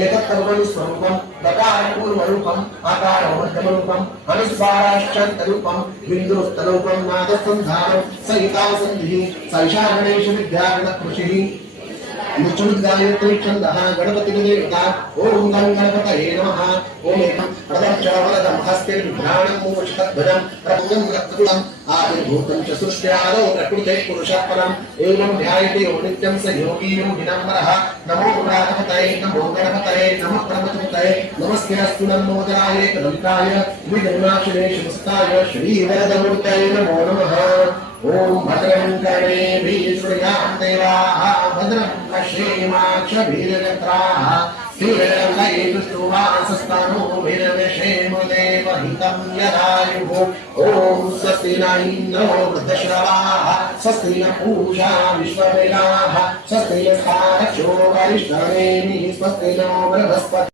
एतत्तर्वणि स्वरूपं दकारपूर्वरूपम् आकारमध्यमरूपम् अनुस्वाराश्चन्तरूपं बिन्दुस्तरूपं नादसन्धानं सहिता सन्धिः सैषा गणेश विद्यागणकृषिः मुच्चुद्गायत्री छन्दः गणपतिदेवता ओम गं गणपतये नमः ओम एकं प्रदं च वरदं हस्ते विभ्राणं मूषितध्वजं प्रभुजं रक्ततुलं आदिर्भूतं च सृष्ट्यादौ प्रकृते पुरुषः परम् एवं ध्यायते यो नित्यं स योगी योगिनं वरः नमो गणपतये नमो प्रभुतये नमस्ते अस्तु नमोदराय कलिकाय विजन्माक्षिणे शिवस्ताय श्रीवरदमूर्तये नमो नमः ओम भद्रं कर्णेभिः श्रुयाम देवाः भद्रं पश्येमाक्षभिर्यजत्राः स्थिरैर्लयैस्तुवांसस्तनो वीरवेषेम देवहितं यदायुः ओम स्वस्ति न इन्द्रो वृद्धश्रवाः स्वस्ति न पूषा विश्ववेदाः स्वस्ति नस्तारक्षो वरिष्ठनेमिः स्वस्ति नो बृहस्पतिः